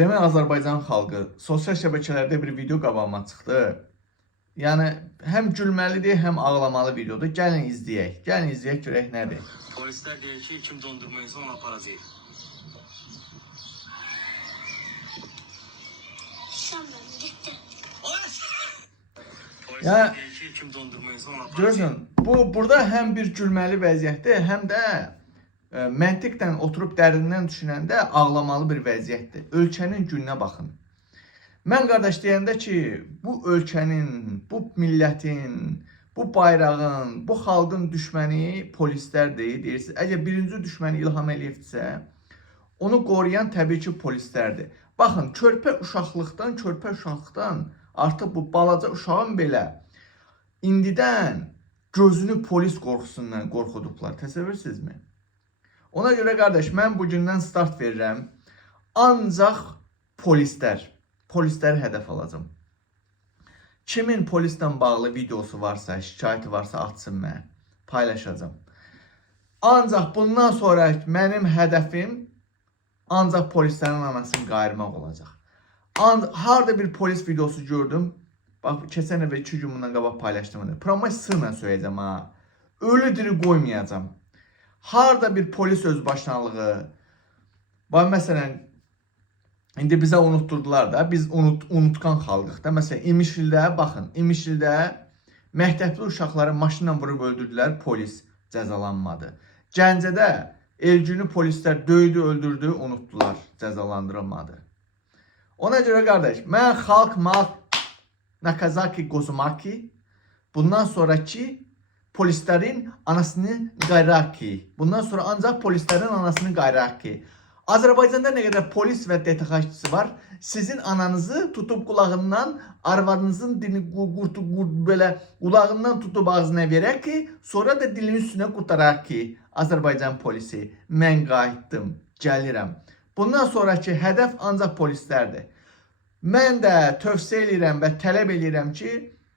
Demək Azərbaycan xalqı sosial şəbəkələrdə bir video qabağıma çıxdı. Yəni həm gülməlidir, həm ağlamalı videodur. Gəlin izləyək. Gəlin izləyək görək nədir. Polisler deyir ki, kim dondurmaysa ona aparacaq. Şamdan gitti. Polisler deyir ki, kim dondurmaysa ona aparacaq. Görürsün, burada həm bir gülməli vəziyyətdir, həm də məntiqdən oturub dərindən düşünəndə ağlamalı bir vəziyyətdir. Ölkənin gününə baxın. Mən qardaş deyəndə ki, bu ölkənin, bu millətin, bu bayrağın, bu xalqın düşməni polislərdir, deyirsiniz. Əgər birinci düşməni İlham Əliyevdirsə, onu qoruyan təbii ki polislərdir. Baxın, körpə uşaqlıqdan artıq bu balaca uşağın belə indidən gözünü polis qorxusundan qorxudublar. Təsəvvürsünüzmü? Ona görə qardaş, mən bugündən start verirəm. Ancaq polisləri hədəf alacağım. Kimin polislə bağlı videosu varsa, şikayəti varsa atsın mənə, paylaşacağım. Ancaq bundan sonra mənim hədəfim ancaq polislərin anasını qayırmaq olacaq. Harada bir polis videosu gördüm. Bax, keçən əvvəl 2 gün bundan qabaq paylaşdım. Promoy sırla söyləyəcəm ha. Ölü diri qoymayacağım. Harada bir polis özbaşınalığı. Bax, məsələn, indi bizə unutturdular da, biz unutqan xalqıq da. Məsələn, İmişlidə, baxın, İmişlidə məktəbli uşaqları maşınla vurub öldürdülər, polis cəzalanmadı. Gəncədə Elgünü polislər döydü, öldürdü, unutdular, cəzalandırılmadı. Ona görə qardaş, mən xalq, Nakazaki Gozumaki, bundan sonraki polislərin anasını qayraki. Bundan sonra ancaq polislərin anasını qayraki. Azərbaycanda nə qədər polis və DTX-çisi var, sizin ananızı tutub qulağından, arvadınızın dilini belə qulağından tutub ağzına verək ki, sonra da dilin üstünə qurtaraq ki, Azərbaycan polisi, mən qayıtdım, gəlirəm. Bundan sonraki hədəf ancaq polislərdir. Mən də tövsiyə edirəm və tələb edirəm ki,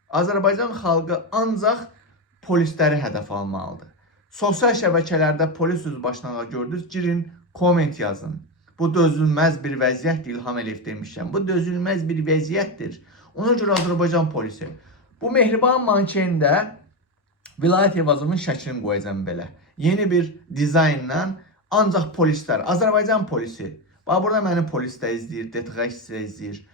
Azərbaycan xalqı ancaq polisləri hədəf almalıdır. Sosial şəbəkələrdə polis özbaşınalığı gördünüz, girin, komment yazın. Bu dözülməz bir vəziyyətdir, İlham Əliyev demişəm. Bu dözülməz bir vəziyyətdir. Ona görə Azərbaycan polisi. Bu Mehriban mankenində Vilayət Eyvazovun şəklini qoyacam belə. Yeni bir dizaynla ancaq polislər, Azərbaycan polisi. Bax, burada mənim polis də izləyir, DTX də izləyir.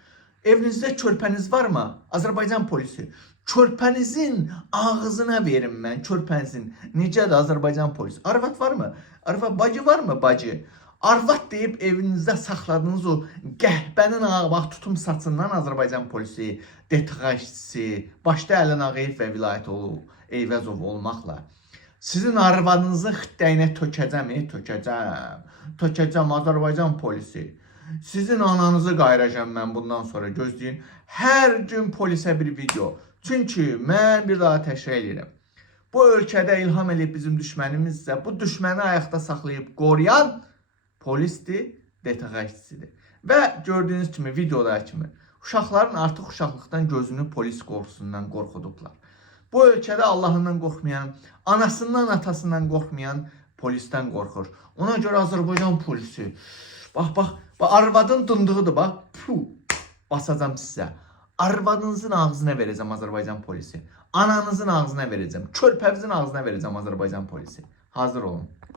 Evinizdə körpəniz varmı? Azərbaycan polisi. Körpənizin ağzına verin mən, körpənizin. Necədir Azərbaycan polisi? Arvad varmı? Arvad, bacı varmı? Bacı. Arvad deyib evinizdə saxladığınız o qəhbənin ağabaq tutum saçından Azərbaycan polisi, DTX-çisi, başda Ələn Ağayev və Vilayət Eyvazov olmaqla. Sizin arvadınızın xittəyinə tökəcəm, tökəcəm Azərbaycan polisi. Sizin ananızı qayıracam mən bundan sonra, gözləyin. Hər gün polisə bir video. Çünki mən bir daha təkrar edirəm. Bu ölkədə İlham Əliyev bizim düşmənimizsə, bu düşməni ayaqda saxlayıb qoruyan polisdir, DTX-çisidir. Və gördüyünüz kimi, videoda kimi, uşaqların artıq uşaqlıqdan gözünü polis qorxusundan qorxudublar. Bu ölkədə Allahından qorxmayan, anasından, atasından qorxmayan polisdən qorxur. Ona görə Azərbaycan polisi, bax, arvadın dındığıdır, bax, basacam sizə. Arvadınızın ağzına verəcəm Azərbaycan polisi. Ananızın ağzına verəcəm. Körpəvizin ağzına verəcəm Azərbaycan polisi. Hazır olun.